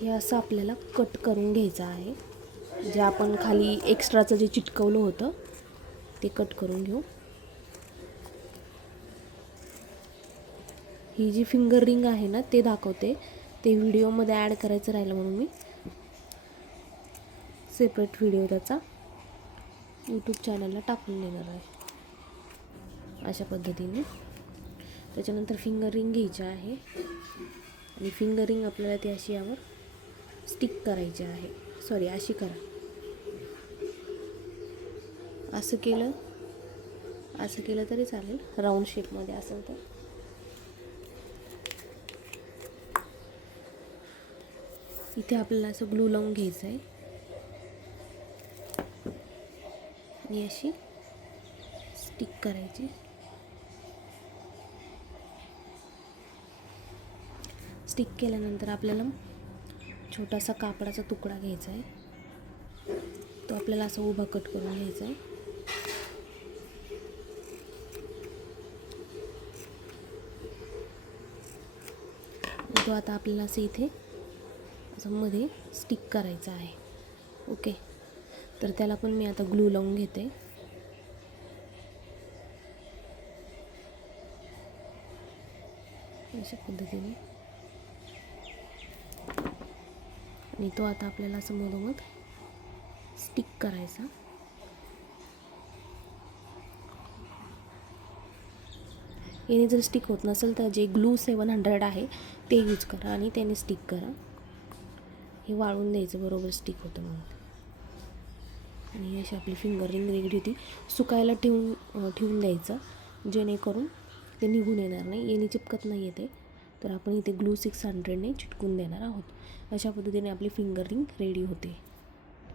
हे असं आपल्याला कट करून घ्यायचं आहे. जे आपण खाली एक्स्ट्राचं जे चिटकवलं होतं ते कट करून घेऊ. ही जी फिंगर रिंग आहे ना ते दाखवते, ते व्हिडिओमध्ये ॲड करायचं राहिलं म्हणून मी सेपरेट व्हिडिओ त्याचा यूट्यूब चॅनलला टाकून देणार आहे. अशा पद्धतीने त्याच्यानंतर फिंगर रिंग घ्यायची आहे आणि फिंगर रिंग आपल्याला ती अशी यावर स्टिक करायची आहे. सॉरी, अशी करा. असं केलं तरी चालेल, राऊंड शेपमध्ये असेल तर. इथे आपल्याला असं ग्लू लावून घ्यायचं आहे आणि अशी स्टिक करायची. स्टिक केल्यानंतर आपल्याला छोटासा कापडाचा तुकडा घ्यायचा आहे. तो आपल्याला असा उभा कट करून घ्यायचा आहे. तो आता आपल्याला असं इथे असं मध्ये स्टिक करायचा आहे. ओके, तर त्याला पण मी आता ग्लू लावून घेते. अशा पद्धतीने. आणि तो आता आपल्याला असं मधोमध स्टिक करायचा. याने जर स्टिक होत नसेल तर जे ग्लू 700 आहे ते यूज करा आणि त्याने स्टिक करा. हे वाळून द्यायचं, बरोबर स्टिक होतं म्हणून. आणि अशी आपली फिंगर रिंग रेडी होती. सुकायला ठेवून द्यायचं, जेणेकरून ते निघून येणार नाही. याने चिपकत नाही येते, तर आपण इथे ग्लू 600ने चिटकून देणार आहोत. अशा पद्धतीने आपली फिंगर रिंग रेडी होते.